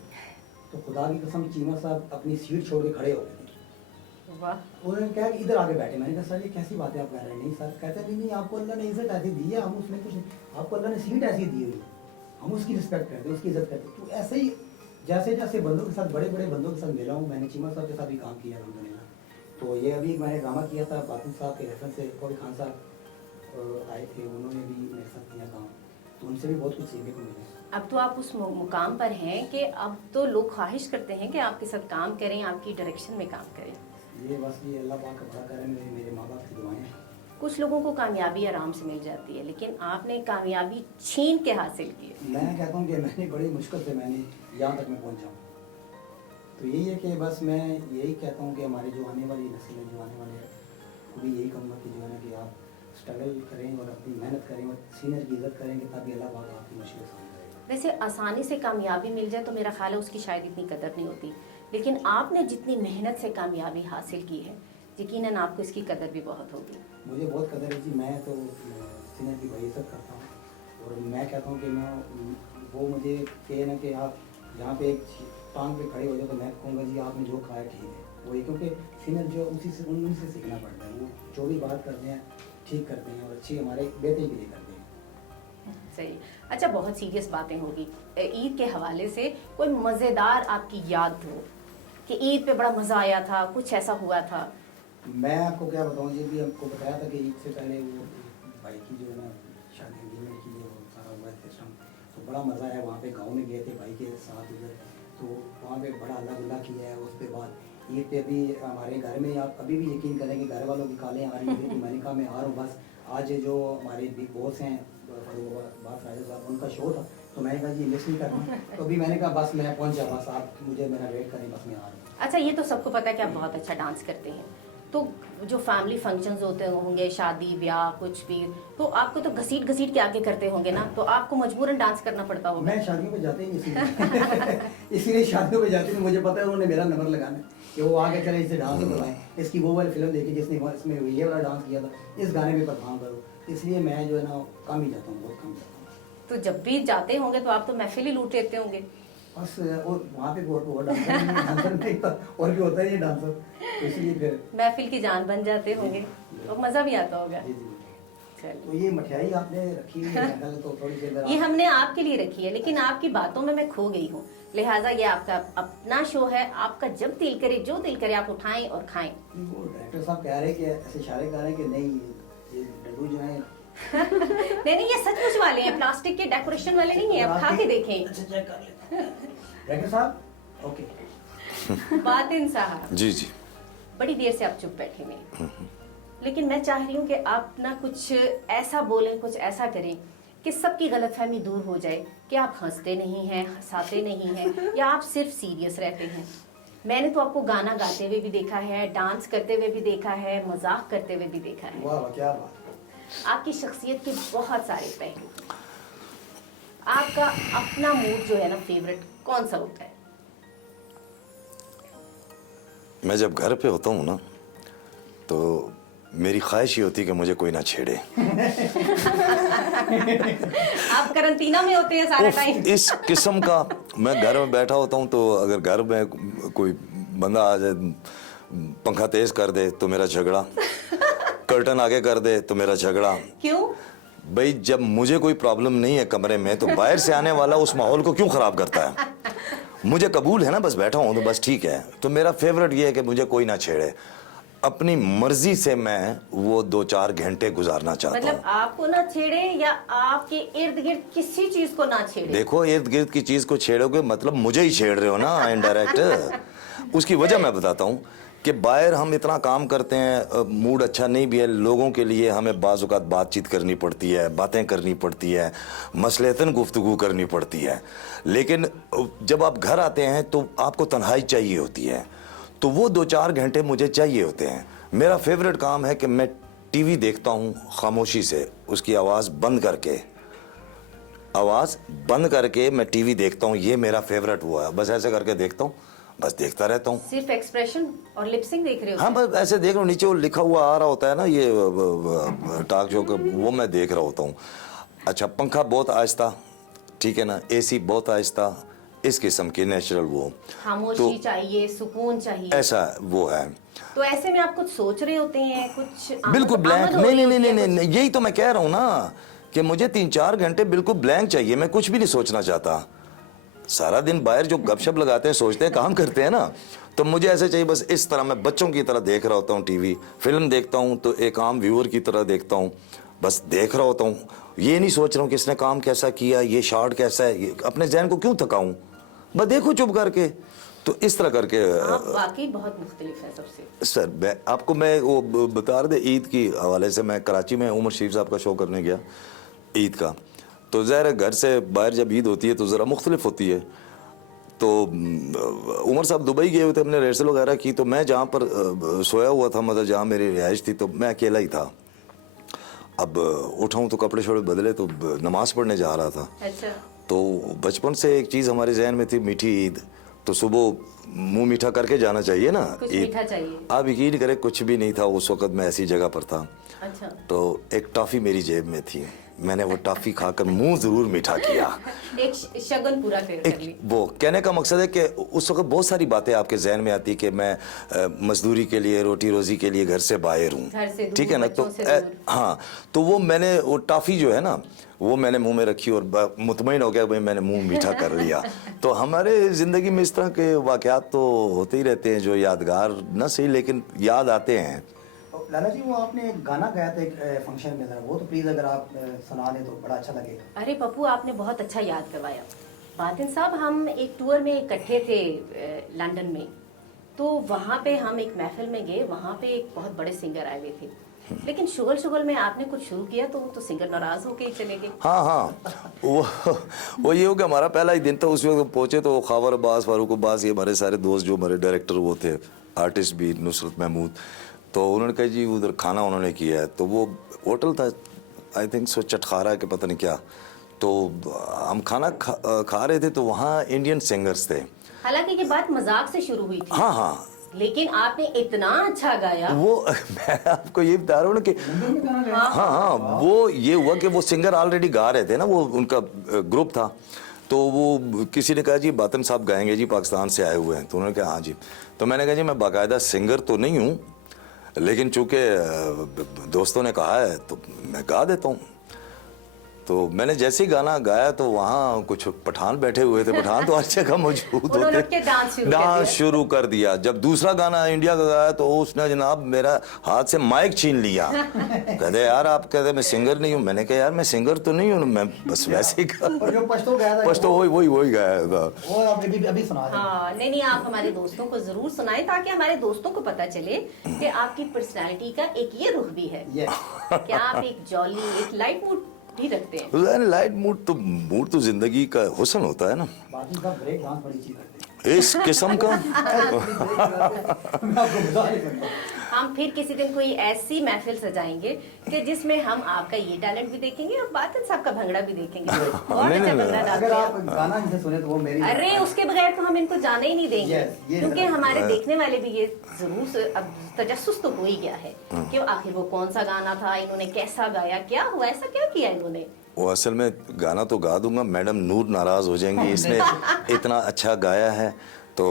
तो खुदा की कसम चीमा साहब अपनी सीट छोड़ के खड़े हो गए थे। वाह। उन्होंने कहा कि इधर आके बैठे। मैंने कहा सर ये कैसी बात है आप कह रहे हैं? नहीं सर, कहते हैं नहीं आपको अल्लाह ने इज्जत ऐसी दी है, हम उसमें कुछ, आपको अल्लाह ने सीट ऐसी दी हुई, हम उसकी रिस्पेक्ट करते हैं, उसकी इज्जत करते हैं। तो ऐसे ही जैसे जैसे बंदों के साथ, बड़े बड़े बंदों के साथ मिला हूँ, मैंने चीमा साहब के साथ भी काम किया अल्हम्दुलिल्लाह। तो ये अभी मैंने ड्रामा किया था बातिन साहब के रेफरेंस से, कौन खान साहब आए थे, उन्होंने भी मेरे साथ किया काम, तो उनसे भी बहुत कुछ सीखने को मिला। अब तो आप उस मुकाम पर हैं कि अब तो लोग ख्वाहिश करते हैं कि आपके साथ काम करें, आपकी डायरेक्शन में काम करें। ये बस ये अल्लाह पाक का बड़ा करे, मेरे माँ बाप की दुआएं हैं। कुछ लोगों को कामयाबी आराम से मिल जाती है, लेकिन आपने कामयाबी छीन के हासिल की है। मैं कहता हूँ कि मैंने बड़ी मुश्किल से मैंने यहाँ तक मैं पहुँचा हूँ। तो यही है कि बस मैं यही कहता हूँ कि हमारी जो आने वाली नस्ल है, जो आने वाले हैं, वो भी यही कहूँगा कि जो है ना कि आप स्ट्रगल करें और अपनी मेहनत करें और सीनियर की इज्जत करेंगे, तभी अल्लाह पाक आपकी मुश्किल आसान करेगा। वैसे आसानी से कामयाबी मिल जाए तो मेरा ख्याल है उसकी शायद इतनी कदर नहीं होती, लेकिन आपने जितनी मेहनत से कामयाबी हासिल की है यकीनन आपको इसकी कदर भी बहुत होगी। मुझे बहुत कदर है जी, मैं तो सीनियर की बड़ी इज्जत करता हूँ और मैं कहता हूँ कि मैं वो मुझे कहे ना कि आप यहाँ पे एक टांग पे खड़े हो जाओ तो मैं कहूँगा जी आपने जो खाया ठीक है वही, क्योंकि सीनियर जो उन्हीं से सीखना पड़ता है। वो जो भी बात करते हैं ठीक करते हैं और अच्छी हमारे बेहतरी के लिए करते हैं। सही। अच्छा, बहुत सीरियस बातें होगी ईद के हवाले से, कोई मज़ेदार आपकी याद हो कि ईद पे बड़ा मज़ा आया था, कुछ ऐसा हुआ था? मैं आपको क्या बताऊँ जी, भी हमको बताया था कि ईद से पहले वो भाई की जो है ना शादी एंगेजमेंट की वो सारा हुआ सिस्टम, तो बड़ा मज़ा आया। वहाँ पे गांव में गए थे भाई के साथ उधर, तो वहाँ पे बड़ा अल्लाह गुल्ला किया है। उसके बाद ईद पे भी हमारे घर में, आप अभी भी यकीन करें कि घर वालों की कालें आ रही थी, तो मैंने कहा मैं आ रहा हूँ। बस आज जो हमारे बिग बॉस हैं बास राजा साहब, उनका शो था, तो मैंने कहा जी मिस नहीं करना, तो अभी मैंने कहा बस मैं पहुँचा, बस आप मुझे मेरा वेट करें, बस मैं आ रहा हूँ। अच्छा, ये तो सबको पता है कि आप बहुत अच्छा डांस करते हैं, तो जो फैमिली फंक्शंस होते होंगे, शादी ब्याह कुछ भी, तो आपको तो घसीट घसीट के आगे करते होंगे ना, तो आपको मजबूरन डांस करना पड़ता होगा। मैं शादियों पे जाते ही नहीं इसीलिए इसीलिए शादियों पे जाते नहीं। मुझे पता है उन्होंने मेरा नंबर लगाना है कि वो आगे चले, इसे डांस करवाएं, इसकी वो वाली फिल्म देखी जिसने इसमें ये वाला डांस किया था, इस गाने में परफॉर्म करो। इसलिए मैं जो है ना कम ही जाता हूँ, बहुत कम जाता हूँ। तो जब भी जाते होंगे तो आप तो महफिल ही लूट लेते होंगे। बस और वहाँ पे बहुत डांसर नहीं था, और भी होता है ये डांसर, तो इसलिए फिर महफिल की जान बन जाते होंगे और मज़ा भी आता होगा। जी जी। चलिए, तो ये मठियाई आपने रखी हुई है अंकल, तो थोड़ी देर ये हमने आपके लिए रखी है, लेकिन आपकी बातों में मैं खो गई हूँ, लिहाजा ये आपका अपना शो है, आपका जब दिल करे जो दिल करे आप उठाएं और खाएं। वो डायरेक्टर साहब कह रहे हैं कि ऐसे इशारे कर रहे हैं कि नहीं ये लड्डू जो है नहीं नहीं, ये सचमुच वाले हैं, प्लास्टिक के डेकोरेशन वाले नहीं है, आप खा के देखें। अच्छा चेक कर लेते हैं डायरेक्टर साहब। ओके बातिन साहब, जी जी। बड़ी देर से आप चुप बैठे हुए, लेकिन मैं चाह रही हूँ कि आप ना कुछ ऐसा बोलें, कुछ ऐसा करें कि सबकी गलतफहमी दूर हो जाए कि आप हंसते नहीं हैं, हंसाते नहीं हैं, या आप सिर्फ सीरियस रहते हैं। मैंने तो आपको गाना गाते हुए भी देखा है, डांस करते हुए भी देखा है, मजाक करते हुए भी देखा है। वाह वाह क्या बात। आपकी शख्सियत के बहुत सारे पहलू। आपका अपना मूड जो है ना फेवरेट कौन सा होता है? मैं जब घर पे होता हूँ ना, तो मेरी ख्वाहिश ये होती है कि मुझे कोई ना छेड़े। आप करंटीना में होते हैं सारा टाइम। इस किस्म का मैं घर में बैठा होता हूँ, तो अगर घर में कोई बंदा आ जाए, पंखा तेज कर दे तो मेरा झगड़ा, कर्टन आगे कर दे तो मेरा झगड़ा। क्यों? भाई जब मुझे कोई प्रॉब्लम नहीं है कमरे में, तो बाहर से आने वाला उस माहौल को क्यों खराब करता है? मुझे कबूल है ना, बस बैठा हूँ तो बस ठीक है। तो मेरा फेवरेट ये है कि मुझे कोई ना छेड़े, अपनी मर्जी से मैं वो 2-4 घंटे गुजारना चाहता हूँ। मतलब आपको ना छेड़े या आपके इर्द गिर्द किसी चीज को ना छेड़े? देखो, इर्द गिर्द की चीज को छेड़ोगे मतलब मुझे ही छेड़ रहे हो ना इनडायरेक्ट। उसकी वजह मैं बताता हूँ कि बाहर हम इतना काम करते हैं, मूड अच्छा नहीं भी है, लोगों के लिए हमें बाज़ औक़ात बातचीत करनी पड़ती है, बातें करनी पड़ती है, मसलहतन गुफ्तगू करनी पड़ती है। लेकिन जब आप घर आते हैं तो आपको तन्हाई चाहिए होती है, तो वो 2-4 घंटे मुझे चाहिए होते हैं। मेरा फेवरेट काम है कि मैं टीवी देखता हूँ खामोशी से, उसकी आवाज़ बंद करके मैं टीवी देखता हूँ। ये मेरा फेवरेट हुआ है, बस ऐसे करके देखता हूँ, बस देखता रहता हूँ। सिर्फ एक्सप्रेशन और लिपसिंग देख रहे हो? हाँ, बस ऐसे देख रहा हूँ, नीचे वो लिखा हुआ आ रहा होता है ना, ये टॉक शो का, वो मैं देख रहा होता हूँ। अच्छा, पंखा बहुत आहिस्ता, ठीक है ना, एसी बहुत आहिस्ता, इस किस्म की नेचुरल वो खामोशी चाहिए, सुकून चाहिए, ऐसा वो है। तो ऐसे में आप कुछ सोच रहे होते हैं, कुछ बिल्कुल ब्लैंक। आमद हो रही होती है नहीं, यही तो मैं कह रहा हूँ ना कि मुझे 3-4 घंटे बिल्कुल ब्लैंक चाहिए, मैं कुछ भी नहीं सोचना चाहता। सारा दिन बाहर जो गपशप लगाते हैं, सोचते हैं, काम करते हैं ना, तो मुझे ऐसे चाहिए बस इस तरह, मैं बच्चों की तरह देख रहा होता हूँ टीवी। फिल्म देखता हूँ तो एक आम व्यूअर की तरह देखता हूँ, बस देख रहा होता हूँ। ये नहीं सोच रहा हूँ कि इसने काम कैसा किया, ये शॉट कैसा है, अपने जहन को क्यों थकाऊं, बस देखो चुप करके। तो इस तरह करके आप वाकई बहुत मुख्तलिफ है सबसे। सर आपको मैं वो बता रहे थे, ईद की हवाले से मैं कराची में उमर शरीफ साहब का शो करने गया ईद का, तो ज़ाहिर है घर से बाहर जब ईद होती है तो ज़रा मुख्तलिफ होती है। तो उमर साहब दुबई गए हुए थे, हमने रिहर्सल वगैरह की, तो मैं जहाँ पर सोया हुआ था, मतलब जहाँ मेरी रिहाइश थी, तो मैं अकेला ही था। अब उठाऊं तो कपड़े शोड़े बदले तो नमाज पढ़ने जा रहा था। अच्छा। तो बचपन से एक चीज़ हमारे जहन में थी, मीठी ईद, तो सुबह मुंह मीठा करके जाना चाहिए ना। कुछ ईद मीठा चाहिए। आप यकीन करें कुछ भी नहीं था उस वक्त, मैं ऐसी जगह पर था। अच्छा। तो एक टॉफ़ी मेरी जेब में थी, मैंने वो टॉफ़ी खाकर मुंह ज़रूर मीठा किया। एक शगुन पूरा कर ली। वो कहने का मकसद है कि उस वक्त बहुत सारी बातें आपके जहन में आती कि मैं मजदूरी के लिए, रोटी रोज़ी के लिए घर से बाहर हूँ, घर से दूर, ठीक है ना। तो बच्चों से दूर। हाँ, तो वो मैंने वो टॉफ़ी जो है ना वो मैंने मुंह में रखी और मुतमईन हो गया भाई मैंने मुंह मीठा कर लिया। तो हमारे ज़िंदगी में इस तरह के वाक़यात तो होते ही रहते हैं जो यादगार ना सही लेकिन याद आते हैं। लाला जी, वो आपने एक गाना गाया था एक फंक्शन में, वो तो प्लीज़ अगर आप सुना लें तो बड़ा अच्छा लगेगा। अरे पप्पू, आपने बहुत अच्छा याद करवाया। बातिन साहब, हम एक टूर में इकट्ठे थे लंदन में, तो वहाँ पे हम एक महफिल में गए, वहाँ पे एक बहुत बड़े सिंगर आए हुए थे, लेकिन शुगल में आपने कुछ शुरू किया तो सिंगर नाराज होके ही चले गए। हाँ, वो ये हो गया, हमारा पहला ही दिन था। उस वक्त पहुंचे तो खावर अब्बास, फारूक अब्बास, ये हमारे सारे दोस्त जो हमारे डायरेक्टर वो थे, आर्टिस्ट भी, नुसरत महमूद, तो उन्होंने कहा जी उधर खाना उन्होंने किया है। तो वो होटल था आई थिंक सो चटखारा के पता नहीं क्या, तो हम खाना खा रहे थे तो वहाँ इंडियन सिंगर्स थे। हालांकि ये बात मजाक से शुरू हुई थी। हाँ, लेकिन आपने इतना अच्छा गाया। वो मैं आपको ये बता रहा हूँ ना कि हाँ, वो ये हुआ कि वो सिंगर ऑलरेडी गा रहे थे ना, वो उनका ग्रुप था। तो वो किसी ने कहा जी बातिन साहब गाएंगे जी, पाकिस्तान से आए हुए हैं। तो उन्होंने कहा हाँ जी। तो मैंने कहा जी मैं बाकायदा सिंगर तो नहीं हूँ, लेकिन चूंकि दोस्तों ने कहा है तो मैं गा देता हूँ। तो मैंने जैसे ही गाना गाया तो वहाँ कुछ पठान बैठे हुए थे, पठान तो हर जगह मौजूद होते, डांस शुरू कर दिया। जब दूसरा गाना इंडिया का गाया तो उसने जनाब मेरा हाथ से माइक छीन लिया। कहते यार आप कहते मैं सिंगर नहीं हूँ। मैंने कहा यार मैं सिंगर तो नहीं हूँ, मैं बस वैसे ही पश्तो वही गाया था। वो आप अभी सुना दें। हाँ, नहीं, आप हमारे दोस्तों को जरूर सुनाएं ताकि हमारे दोस्तों को पता चले कि आपकी पर्सनालिटी का एक ये रुख भी है कि आप एक जॉली, एक लाइट मूड भी रखते हैं। लाइट मूड तो जिंदगी का हुस्न होता है ना। बाकी सब ब्रेक डांस बड़ी चीज करते हैं इस किस्म का। मैं आपको बता नहीं सकता। हम फिर किसी दिन कोई ऐसी महफिल सजाएंगे कि जिसमें हम आपका ये टैलेंट भी देखेंगे और बातिन साहब का भंगड़ा भी देखेंगे। बहुत अच्छा भंगड़ा डालते अगर हैं आप गाना इनसे सुने तो वो मेरी। अरे उसके बगैर तो हम इनको जाने ही नहीं देंगे, क्योंकि हमारे देखने वाले भी ये जरूर से अब तजस्सुस तो हो ही गया है कि आखिर वो कौन सा गाना था, इन्होंने कैसा गाया, क्या हुआ, ऐसा क्या किया इन्होंने। वो असल में गाना तो गा दूंगा, मैडम नूर नाराज हो जाएंगी, इसने इतना अच्छा गाया है। तो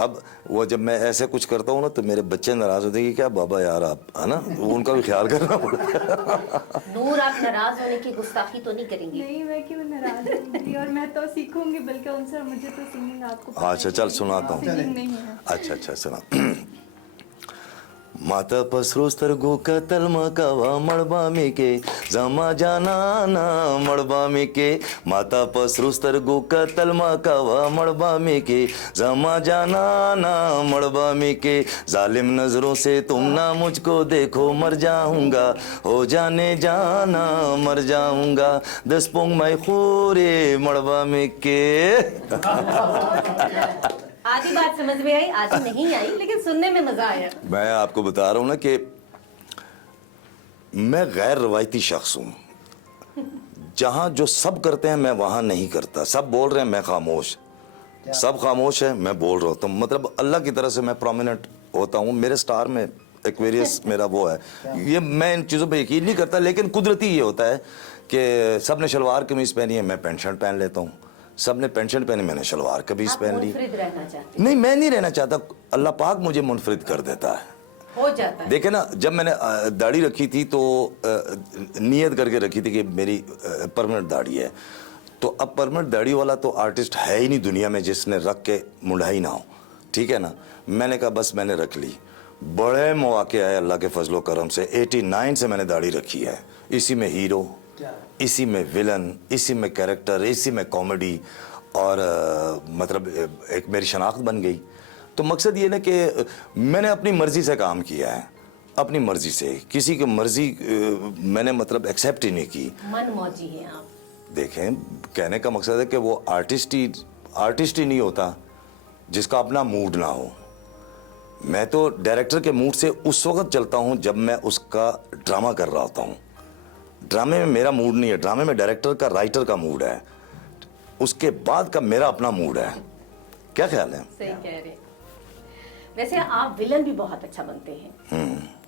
अब वो जब मैं ऐसे कुछ करता हूँ ना तो मेरे बच्चे नाराज होते हैं कि क्या बाबा यार आप, है ना, उनका भी ख्याल करना पड़ेगा। नूर, आप नाराज होने की गुस्ताखी तो नहीं करेंगी? नहीं, मैं क्यों नाराज होंगी, और मैं तो सीखूंगी बल्कि उनसे। मुझे तो सिंगिंग आपको पता अच्छा चल सुनाता हूँ। सिंगिंग नहीं है। अच्छा सुना। माता पसरोस्तर गो का तलमा कावा मड़बा में के जमा जाना ना मड़बा में के। माता पसरोस्तर गो का तलमा कावा मड़बा में के जमा जाना ना मड़बा में के। जालिम नजरों से तुम ना मुझको देखो मर जाऊंगा, हो जाने जाना मर जाऊंगा। 10 पोंग मैं खूरे मड़बा में के। आधी बात समझ में आई, आधी नहीं आई, लेकिन सुनने में मजा आया। मैं आपको बता रहा हूँ ना कि मैं गैर रवायती शख्स हूँ। जहाँ जो सब करते हैं मैं वहाँ नहीं करता। सब बोल रहे हैं मैं खामोश, सब खामोश है मैं बोल रहा होता हूँ। मतलब अल्लाह की तरह से मैं प्रोमिनेंट होता हूँ। मेरे स्टार में एक्वेरियस मेरा वो है। ये मैं इन चीज़ों पे यकीन नहीं करता, लेकिन कुदरती ये होता है कि सब ने शलवार कमीज पहनी है, मैं पेंट शर्ट पहन लेता हूँ। सब ने पेंट शर्ट पहनी, मैंने शलवार कमीज पहन ली। रहना चाहते? नहीं, मैं नहीं रहना चाहता, अल्लाह पाक मुझे मुनफरिद कर देता है, हो जाता है। देखे ना, जब मैंने दाढ़ी रखी थी तो नियत करके रखी थी कि मेरी परमानेंट दाढ़ी है। तो अब परमानेंट दाढ़ी वाला तो आर्टिस्ट है ही नहीं दुनिया में जिसने रख के मुंडाई ना हो, ठीक है ना। मैंने कहा बस मैंने रख ली। बड़े मौके आए अल्लाह के फजलो करम से। 89 से मैंने दाढ़ी रखी है। इसी में हीरो, इसी में विलन, इसी में कैरेक्टर, इसी में कॉमेडी, और मतलब एक मेरी शनाख्त बन गई। तो मकसद ये ना कि मैंने अपनी मर्ज़ी से काम किया है, अपनी मर्ज़ी से, किसी की मर्ज़ी मैंने मतलब एक्सेप्ट ही नहीं की। मन मौजी हैं आप। देखें, कहने का मकसद है कि वो आर्टिस्ट ही नहीं होता जिसका अपना मूड ना हो। मैं तो डायरेक्टर के मूड से उस वक्त चलता हूँ जब मैं उसका ड्रामा कर रहा होता हूँ। ड्रामे में मेरा मूड नहीं है, ड्रामे में डायरेक्टर का, राइटर का मूड है, उसके बाद का मेरा अपना मूड है। क्या ख्याल है? सही कह रहे हैं। वैसे आप विलन भी बहुत अच्छा बनते हैं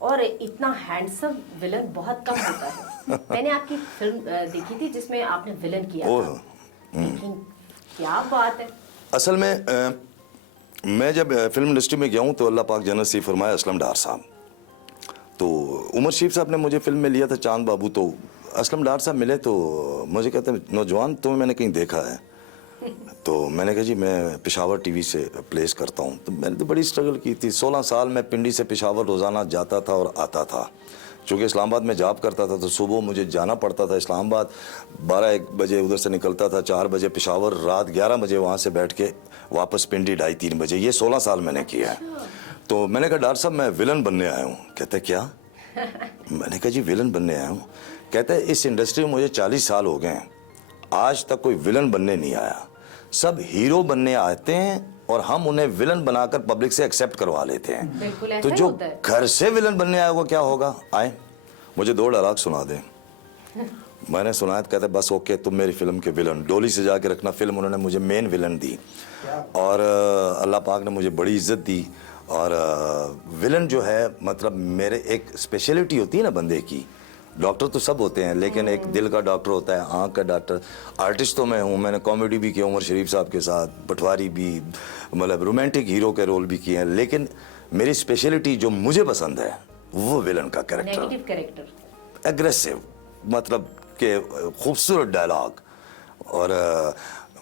और इतना हैंडसम विलन बहुत कम होता है। मैंने आपकी फिल्म देखी थी जिसमें आपने विलन किया ओह, था, लेकिन क्या बात है। असल में मैं जब फिल्म इंडस्ट्री में गया हूँ तो अल्लाह पाक जन्नत नसीब फरमाए असलम डार साहब, तो उमर शरीफ साहब ने मुझे फिल्म में लिया था चांद बाबू। तो असलम डार साहब मिले तो मुझे कहते हैं नौजवान तुम्हें मैंने कहीं देखा है। तो मैंने कहा जी मैं पेशावर टीवी से प्लेस करता हूँ। तो मैंने तो बड़ी स्ट्रगल की थी, 16 साल मैं पिंडी से पेशावर रोज़ाना जाता था और आता था। चूँकि इस्लामाबाद में जॉब करता था तो सुबह मुझे जाना पड़ता था इस्लामाबाद, 12-1 बजे उधर से निकलता था, 4 बजे पेशावर, रात 11 बजे वहाँ से बैठ के वापस पिंडी 2:30-3 बजे। ये 16 साल मैंने किया है। तो मैंने कहा डॉक्टर साहब मैं विलन बनने आया हूँ। कहते क्या? मैंने कहा जी विलन बनने आया हूँ। कहते हैं इस इंडस्ट्री में मुझे 40 साल हो गए हैं, आज तक कोई विलन बनने नहीं आया, सब हीरो बनने आते हैं और हम उन्हें विलन बनाकर पब्लिक से एक्सेप्ट करवा लेते हैं। बिल्कुल ऐसा तो ही जो होता है। घर से विलन बनने आया वो क्या होगा? आए मुझे 2 डायलॉग सुना दें। मैंने सुनाया तो कहते बस ओके तुम मेरी फिल्म के विलन, डोली से जाके रखना फिल्म उन्होंने मुझे मेन विलन दी और अल्लाह पाक ने मुझे बड़ी इज्जत दी। और विलन जो है मतलब मेरे एक स्पेशलिटी होती है ना बंदे की, डॉक्टर तो सब होते हैं लेकिन एक दिल का डॉक्टर होता है, आँख का डॉक्टर। आर्टिस्ट तो मैं हूँ, मैंने कॉमेडी भी किया उमर शरीफ साहब के साथ, पटवारी भी, मतलब रोमांटिक हीरो के रोल भी किए हैं, लेकिन मेरी स्पेशलिटी जो मुझे पसंद है वो विलन का कैरेक्टर, नेगेटिव कैरेक्टर, एग्रेसिव, मतलब के खूबसूरत डायलॉग। और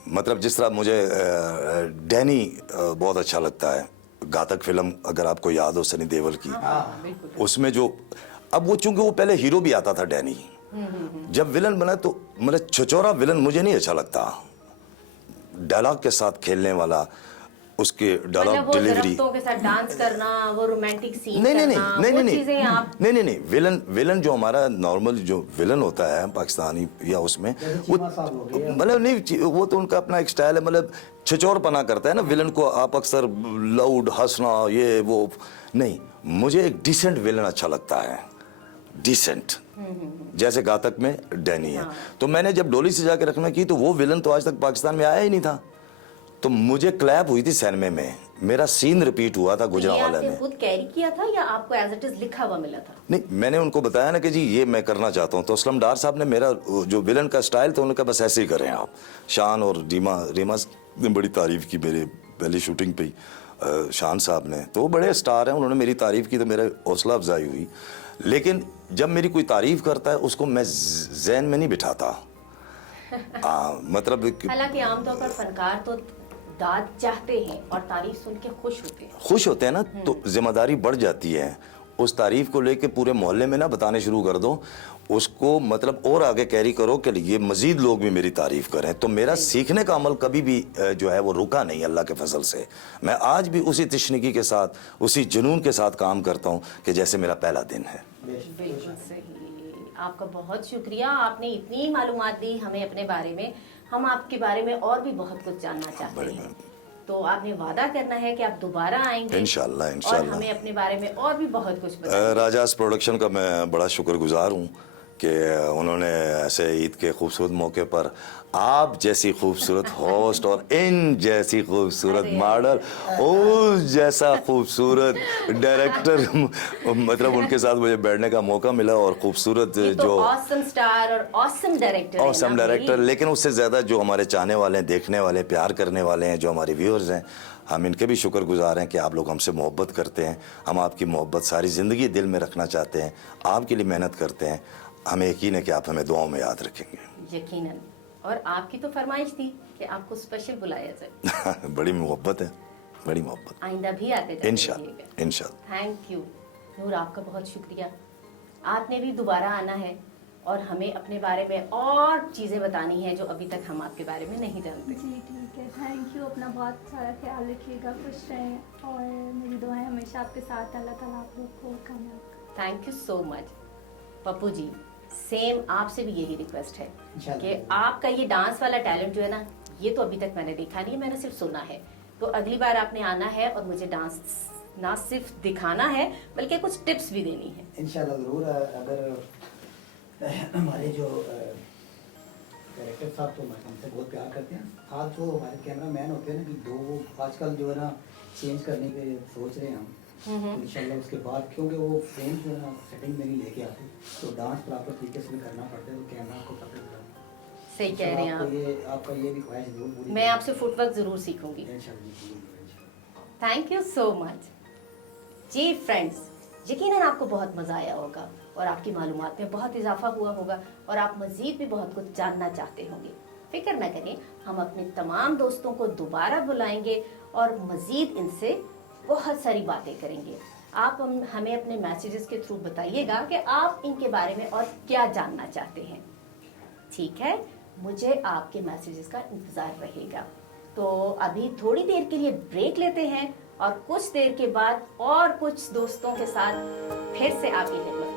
मतलब जिस तरह मुझे डैनी बहुत अच्छा लगता है, घातक फिल्म अगर आपको याद हो सनी देओल की, बिल्कुल। उसमें जो अब वो चूंकि वो पहले हीरो भी आता था डैनी, जब विलन बना तो मतलब छचोरा विलन मुझे नहीं अच्छा लगता, डायलॉग के साथ खेलने वाला, उसके डायलॉग मतलब वो डिलीवरी, दरख्तों के साथ डांस करना, वो रोमांटिक सीन नहीं नहीं करना, नहीं वो नहीं चीजें आप नहीं विलन जो हमारा नॉर्मल जो विलन होता है पाकिस्तानी या उसमें वो मतलब नहीं, वो तो उनका अपना एक स्टाइल है, मतलब छिचोरपना करता है ना विलन को, आप अक्सर लाउड हंसना ये वो नहीं, मुझे एक डिसेंट विलन अच्छा लगता है, डिसेंट, जैसे घातक में डैनी है। तो मैंने जब डोली से जाके रखना की तो वो विलन तो आज तक पाकिस्तान में आया ही नहीं था, तो मुझे क्लैप हुई थी सिनेमा में, मेरा सीन रिपीट हुआ था गुजरांवाला में। खुद कैरी किया था या आपको एज इट इज लिखा हुआ मिला था? नहीं, मैंने उनको बताया ना कि जी ये मैं करना चाहता हूँ, तो असलम डार साहब ने मेरा जो विलन का स्टाइल था उन्होंने कहा बस ऐसे ही करें आप। शान और रीमा ने बड़ी तारीफ की मेरे पहली शूटिंग पे ही, शान साहब ने, तो वो बड़े स्टार हैं, उन्होंने मेरी तारीफ की तो मेरा हौसला अफजाई हुई। लेकिन जब मेरी कोई तारीफ करता है उसको मैं जहन में नहीं बिठाता। मतलब हालांकि आमतौर पर फनकार तो दाद चाहते हैं और तारीफ सुन के खुश होते हैं ना, तो जिम्मेदारी बढ़ जाती है, उस तारीफ को लेके पूरे मोहल्ले में ना बताने शुरू कर दो, उसको मतलब और आगे कैरी करो कि ये मजीद लोग भी मेरी तारीफ करें। तो मेरा सीखने का अमल कभी भी जो है वो रुका नहीं, अल्लाह के फजल से मैं आज भी उसी तशनीकी के साथ, उसी जुनून के साथ काम करता हूँ कि जैसे मेरा पहला दिन है। बिल्कुल सही, आपका बहुत शुक्रिया, आपने इतनी मालूमात दी हमें अपने बारे में, हम आपके बारे में और भी बहुत कुछ जानना चाहते हैं। तो आपने वादा करना है कि आप दोबारा आएंगे इंशाल्लाह, और इंशाल्लाह। हमें अपने बारे में और भी बहुत कुछ बताएंगे। राजास प्रोडक्शन का मैं बड़ा शुक्रगुजार हूँ कि उन्होंने ऐसे ईद के खूबसूरत मौके पर आप जैसी खूबसूरत होस्ट और इन जैसी खूबसूरत मॉडल, उस जैसा खूबसूरत डायरेक्टर, मतलब उनके साथ मुझे बैठने का मौका मिला और खूबसूरत जो ऑसम स्टार और ऑसम डायरेक्टर, ऑसम डायरेक्टर, लेकिन उससे ज़्यादा जो हमारे चाहने वाले हैं, देखने वाले, प्यार करने वाले हैं, जो हमारे व्यूअर्स हैं, हम इनके भी शुक्रगुजार हैं कि आप लोग हमसे मोहब्बत करते हैं। हम आपकी मोहब्बत सारी ज़िंदगी दिल में रखना चाहते हैं, आपके लिए मेहनत करते हैं, हमें यकीन है कि आप हमें दुआओं में याद रखेंगे। यकीनन। और आपकी तो फरमाइश थी कि आपको स्पेशल बुलाया जाए। बड़ी मोहब्बत है, बड़ी मोहब्बत। आइंदा भी आते जाते इंशाल्लाह, इंशाल्लाह। थैंक यू नूर, आपका बहुत शुक्रिया। आपने भी दोबारा आना है और हमें अपने बारे में और चीज़ें बतानी है जो अभी तक हम आपके बारे में नहीं जानते। जी ठीक है, थैंक यू, अपना बहुत सारा ख्याल रखिएगा, खुश रहें और मेरी दुआएं हमेशा आपके साथ, अल्लाह ताला आप लोग को कामयाब करे। Thank you so much Pappu ji. Same आपसे भी यही रिक्वेस्ट है कि आपका ये डांस वाला टैलेंट जो है ना, ये तो अभी तक मैंने देखा नहीं है, मैंने सिर्फ सुना है। तो अगली बार आपने आना है और मुझे डांस ना सिर्फ दिखाना है बल्कि कुछ टिप्स भी देनी है। इंशाल्लाह ज़रूर। अगर हमारे जो डायरेक्टर साहब तो हमसे बहुत प्यार करते हैं। आज जो हमारे कैमरा मैन होते हैं ना, कि दो आजकल जो है ना चेंज करने के सोच रहे हैं हम, तो इंशाल्लाह उसके बाद, क्योंकि वो फ्रेम जो है ना सेटिंग में नहीं लेके आते, तो डांस प्रॉपर तरीके से भी करना पड़ता है, तो कैमरा को पकड़ कर सही कह रहे हैं आप। आपका ये भी ख्वाहिश जरूर पूरी मैं आपसे फुटवर्क जरूर सीखूंगी। इंशाल्लाह। Thank you so much. जी फ्रेंड्स, यकीनन आपको बहुत मज़ा आया होगा और आपकी मालूमात में बहुत इजाफा हुआ होगा और आप मज़ीद भी बहुत कुछ जानना चाहते होंगे। फिक्र न करें, हम अपने तमाम दोस्तों को दोबारा बुलाएंगे और मज़ीद इनसे बहुत सारी बातें करेंगे। आप हमें अपने मैसेजेस के थ्रू बताइएगा कि आप इनके बारे में और क्या जानना चाहते हैं। ठीक है, मुझे आपके मैसेजेस का इंतज़ार रहेगा। तो अभी थोड़ी देर के लिए ब्रेक लेते हैं और कुछ देर के बाद और कुछ दोस्तों के साथ फिर से आपकी खिदमत